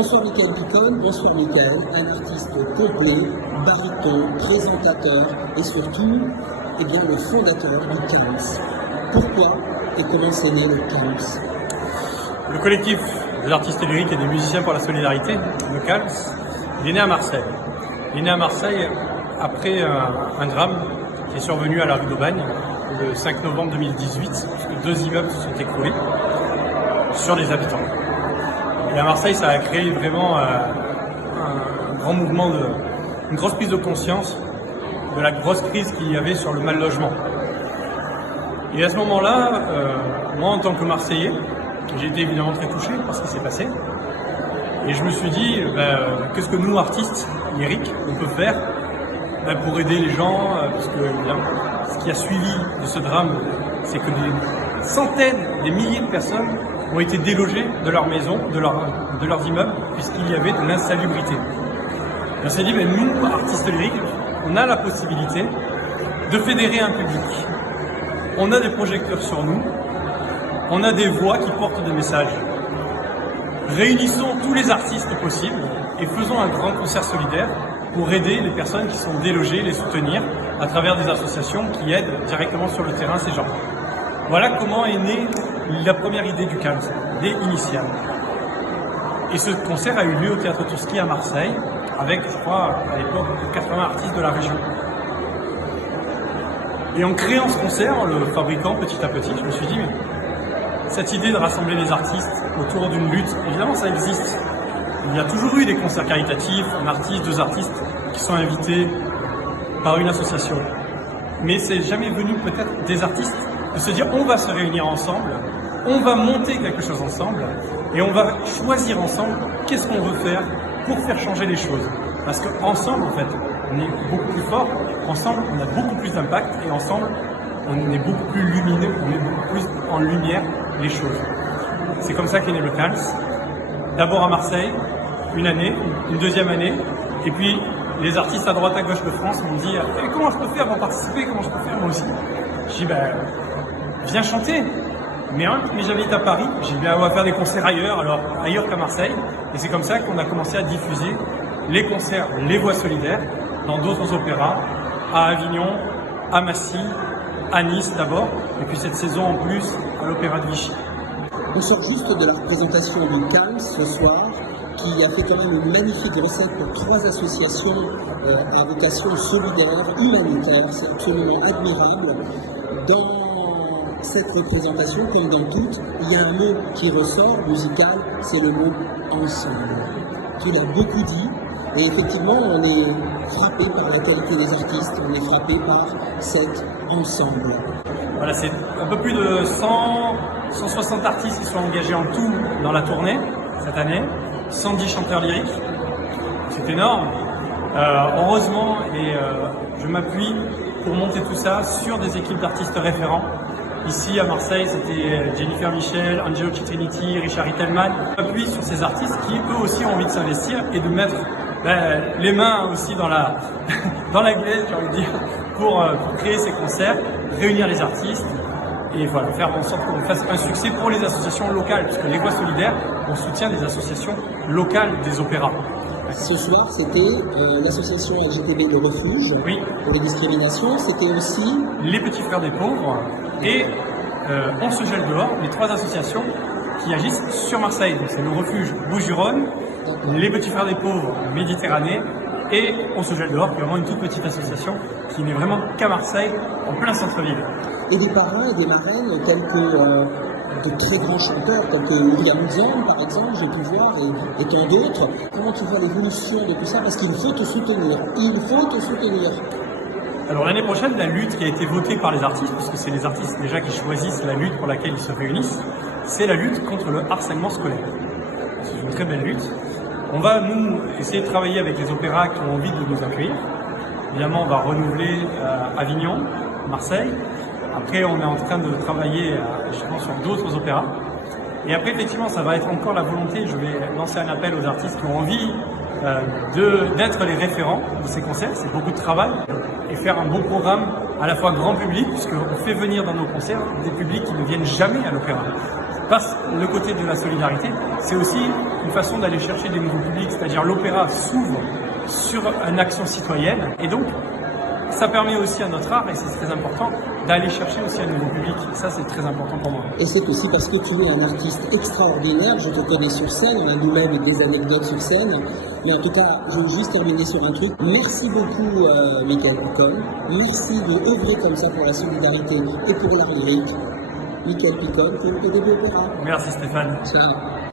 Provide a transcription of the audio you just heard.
Bonsoir Michael Picon, bonsoir Michael, un artiste complet, baryton, présentateur et surtout le fondateur du CAMS. Pourquoi et comment s'est né le CAMS? Le collectif des artistes lyriques et des musiciens pour la solidarité, le CAMS, il est né à Marseille. Il est né à Marseille après un drame qui est survenu à la rue d'Aubagne le 5 novembre 2018, puisque 2 immeubles se sont écroulés sur les habitants. Et à Marseille, ça a créé vraiment un grand mouvement, une grosse prise de conscience de la grosse crise qu'il y avait sur le mal-logement. Et à ce moment-là, moi en tant que Marseillais, j'ai été évidemment très touché par ce qui s'est passé. Et je me suis dit, qu'est-ce que nous, artistes lyriques, on peut faire pour aider les gens, parce que ce qui a suivi de ce drame, c'est que des centaines, des milliers de personnes ont été délogées de leurs maisons, de leurs immeubles, puisqu'il y avait de l'insalubrité. Et on s'est dit, nous, artistes lyriques, on a la possibilité de fédérer un public. On a des projecteurs sur nous, on a des voix qui portent des messages. Réunissons tous les artistes possibles et faisons un grand concert solidaire pour aider les personnes qui sont délogées, les soutenir à travers des associations qui aident directement sur le terrain ces gens. Voilà comment est née la première idée du CAMS, l'idée initiale. Et ce concert a eu lieu au Théâtre Turski à Marseille, avec, je crois, à l'époque, 80 artistes de la région. Et en créant ce concert, en le fabriquant petit à petit, je me suis dit, mais cette idée de rassembler les artistes autour d'une lutte, évidemment ça existe. Il y a toujours eu des concerts caritatifs, un artiste, 2 artistes qui sont invités par une association. Mais c'est jamais venu peut-être des artistes de se dire on va se réunir ensemble, on va monter quelque chose ensemble et on va choisir ensemble qu'est-ce qu'on veut faire pour faire changer les choses. Parce qu'ensemble, en fait, on est beaucoup plus fort, ensemble, on a beaucoup plus d'impact et ensemble, on est beaucoup plus lumineux, on met beaucoup plus en lumière les choses. C'est comme ça qu'est né le CAMS. D'abord à Marseille, une année, une deuxième année, et puis les artistes à droite à gauche de France m'ont dit comment je peux faire pour participer, comment je peux faire moi aussi. J'ai dit viens chanter. Mais j'habite à Paris, j'ai dit on va faire des concerts ailleurs, alors ailleurs qu'à Marseille. Et c'est comme ça qu'on a commencé à diffuser les concerts, les voix solidaires, dans d'autres opéras, à Avignon, à Massy, à Nice d'abord, et puis cette saison en plus à l'Opéra de Vichy. On sort juste de la représentation du CAMS ce soir, qui a fait quand même une magnifique recette pour 3 associations à vocation solidaire, humanitaire. C'est absolument admirable. Dans cette représentation, comme dans toutes, il y a un mot qui ressort, musical, c'est le mot ensemble. Il a beaucoup dit, et effectivement, on est frappé par la qualité des artistes, on est frappé par cet ensemble. Voilà, c'est un peu plus de 160 artistes qui sont engagés en tout dans la tournée cette année, 110 chanteurs lyriques, c'est énorme. Heureusement, et je m'appuie pour monter tout ça sur des équipes d'artistes référents. Ici à Marseille, c'était Jennifer Michel, Angelo Citriniti, Richard Rittelman. Je m'appuie sur ces artistes qui eux aussi ont envie de s'investir et de mettre les mains aussi dans la glaise, j'ai envie de dire, pour créer ces concerts, réunir les artistes et voilà, faire en sorte qu'on fasse un succès pour les associations locales, puisque les voix solidaires, on soutient des associations locales des opéras. Ce soir, c'était l'association LGTB Le Refuge pour les discriminations, c'était aussi les Petits Frères des Pauvres et On se gèle dehors, les 3 associations qui agissent sur Marseille. C'est le Refuge Bouches-du-Rhône, les Petits Frères des Pauvres Méditerranée et On se gèle dehors, qui est vraiment une toute petite association qui n'est vraiment qu'à Marseille, en plein centre-ville. Et des parrains et des marraines, de très grands chanteurs, tels que William Zong, par exemple, j'ai pu voir, et tant d'autres. Comment tu vois l'évolution de tout ça? Parce qu'il faut te soutenir. Il faut te soutenir. Alors l'année prochaine, la lutte qui a été votée par les artistes, puisque c'est les artistes déjà qui choisissent la lutte pour laquelle ils se réunissent, c'est la lutte contre le harcèlement scolaire. C'est une très belle lutte. On va, nous, essayer de travailler avec les opéras qui ont envie de nous accueillir. Évidemment, on va renouveler Avignon, Marseille. Après, on est en train de travailler justement sur d'autres opéras. Et après, effectivement, ça va être encore la volonté. Je vais lancer un appel aux artistes qui ont envie d'être les référents de ces concerts. C'est beaucoup de travail. Et faire un beau programme à la fois grand public, puisqu'on fait venir dans nos concerts des publics qui ne viennent jamais à l'opéra. le côté de la solidarité, c'est aussi une façon d'aller chercher des nouveaux publics, c'est-à-dire l'opéra s'ouvre sur une action citoyenne, et donc ça permet aussi à notre art, et c'est très important, d'aller chercher aussi un nouveau public. Ça, c'est très important pour moi. Et c'est aussi parce que tu es un artiste extraordinaire, je te connais sur scène, on a nous-mêmes des anecdotes sur scène, mais en tout cas, je veux juste terminer sur un truc. Merci beaucoup Michael Picon, merci de œuvrer comme ça pour la solidarité et pour l'art lyrique. Michael Picon pour le PDB Opéra. Merci Stéphane. Ciao.